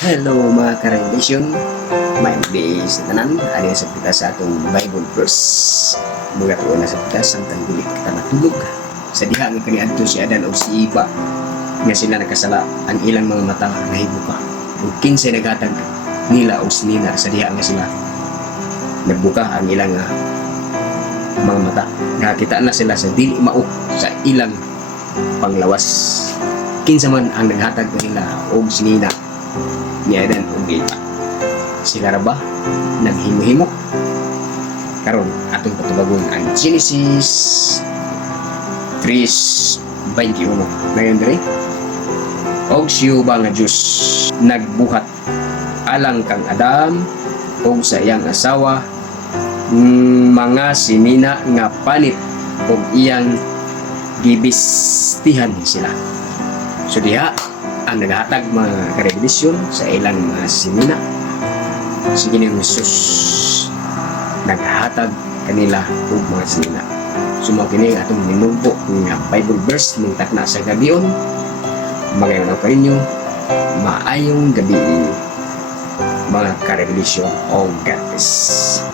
Hello mga ka-revelation, may magdi sa tanan, ano sa pita sa atong Bible verse. Mga tuwa na sa pita, samtang dili kita matulog. Sa diha nga kaniadto si Adan o si Iba, nga sila nakasala, ang ilang mga mata nahibuka. Ug kinsay naghatag nila o sinina sa diha nga sila nagbuka ang ilang mga mata. Nakita na sila sa dili mao sa ilang panglawas. Kinsa man ang naghatag nila og sinina ni Adan o Iba. Sila ra ba naghimo-himo? Karon atong patubagon ang Genesis 3:21. Ngayon diri, og siyo ba nga Diyos nagbuhat alang kang Adam og sa iyang asawa mga sinina nga panit og iyang gibistihan sila. So diha ang naghatag mga karevelasyon sa ilang mga sinina si Ginoong Hesus naghatag kanila og mga sinina. Sumo kini atong minugbo nga Bible verse ning takna sa gabion. Magayon ako ninyo maayong gabi mga karevelasyon o God bless.